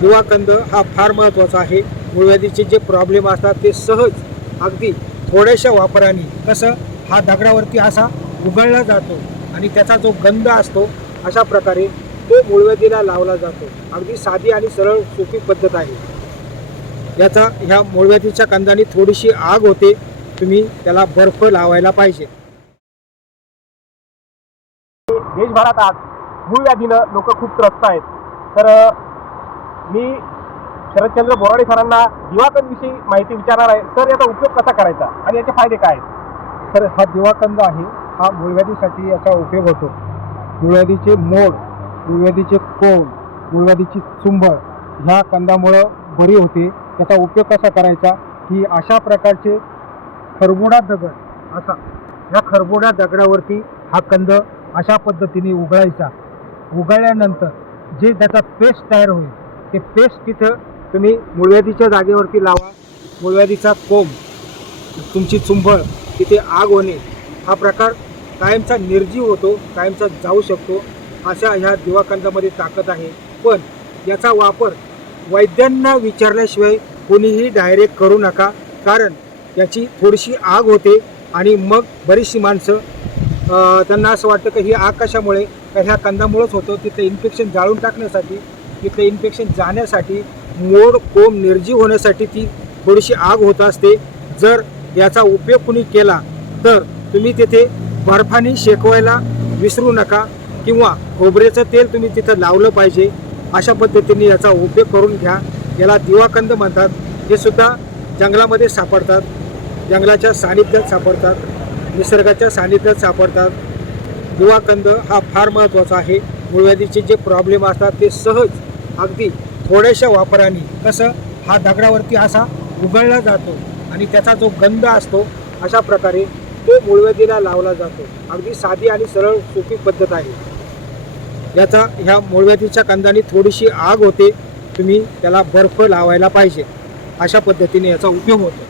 दिवाकंद हा फार महत्त्वाचा आहे. मूळव्याधीचे जे प्रॉब्लेम असतात ते सहज अगदी थोड्याशा वापराने कसं हा दगडावरती असा उघडला जातो आणि त्याचा जो गंध असतो अशा प्रकारे तो मूळव्याधीला लावला जातो. अगदी साधी आणि सरळ सोपी पद्धत आहे. याचा ह्या मूळव्याधीच्या कंदाने थोडीशी आग होते. तुम्ही त्याला बर्फ लावायला पाहिजे. देशभरात आज मूळव्याधीनं लोक खूप त्रस्त आहेत. तर मी शरदचंद्र बोराडे सरांना दिवाकंदविषयी माहिती विचारणार आहे. सर याचा उपयोग कसा करायचा आणि याचे फायदे काय आहेत? तर हा दिवाकंद आहे. हा मूळव्याधीसाठी याचा उपयोग होतो. मूळव्याधीचे मोड मूळव्याधीचे कोण मूळव्याधीची चुंबळ ह्या कंदामुळं बरी होते. त्याचा उपयोग कसा करायचा? की अशा प्रकारचे खरबुडा दगड असा ह्या खरबुडा दगडावरती हा कंद अशा पद्धतीने उघडायचा. उघडल्यानंतर जे त्याचा पेस्ट तयार होईल ते पेस्ट तिथं तुम्ही मूळव्याधीच्या जागेवरती लावा. मूळव्याधीचा कोंब तुमची चुंबळ तिथे आग होणे हा प्रकार कायमचा निर्जीव होतो कायमचा जाऊ शकतो अशा ह्या दिवाकंदामध्ये ताकद आहे. पण याचा वापर वैद्यांना विचारल्याशिवाय कोणीही डायरेक्ट करू नका कारण याची थोडीशी आग होते आणि मग बरीचशी माणसं त्यांना असं वाटतं की ही आग कशामुळे का ह्या कंदामुळंच होतं. तिथं इन्फेक्शन जाळून टाकण्यासाठी तिथलं इन्फेक्शन जाण्यासाठी मोड कोंब निर्जीव होण्यासाठी ती थोडीशी आग होत असते. जर याचा उपयोग कुणी केला तर तुम्ही तिथे बर्फाने शेकवायला विसरू नका किंवा खोबऱ्याचं तेल तुम्ही तिथं लावलं पाहिजे. अशा पद्धतीने याचा उपयोग करून घ्या. याला दिवाकंद म्हणतात. हे सुद्धा जंगलामध्ये सापडतात. जंगलाच्या सानिध्यात सापडतात. निसर्गाच्या सानिध्यात सापडतात. दिवाकंद हा फार महत्त्वाचा आहे. मूळव्याधीचे जे प्रॉब्लेम असतात ते सहज अगदी थोड्याशा वापराने कसं हा दगडावरती असा उघडला जातो आणि त्याचा जो गंध असतो अशा प्रकारे तो मूळव्याधीला लावला जातो. अगदी साधी आणि सरळ सोपी पद्धत आहे. याचा ह्या मूळव्याधीच्या कंदाने थोडीशी आग होते तुम्ही त्याला बर्फ लावायला पाहिजे. अशा पद्धतीने याचा उपयोग होतो.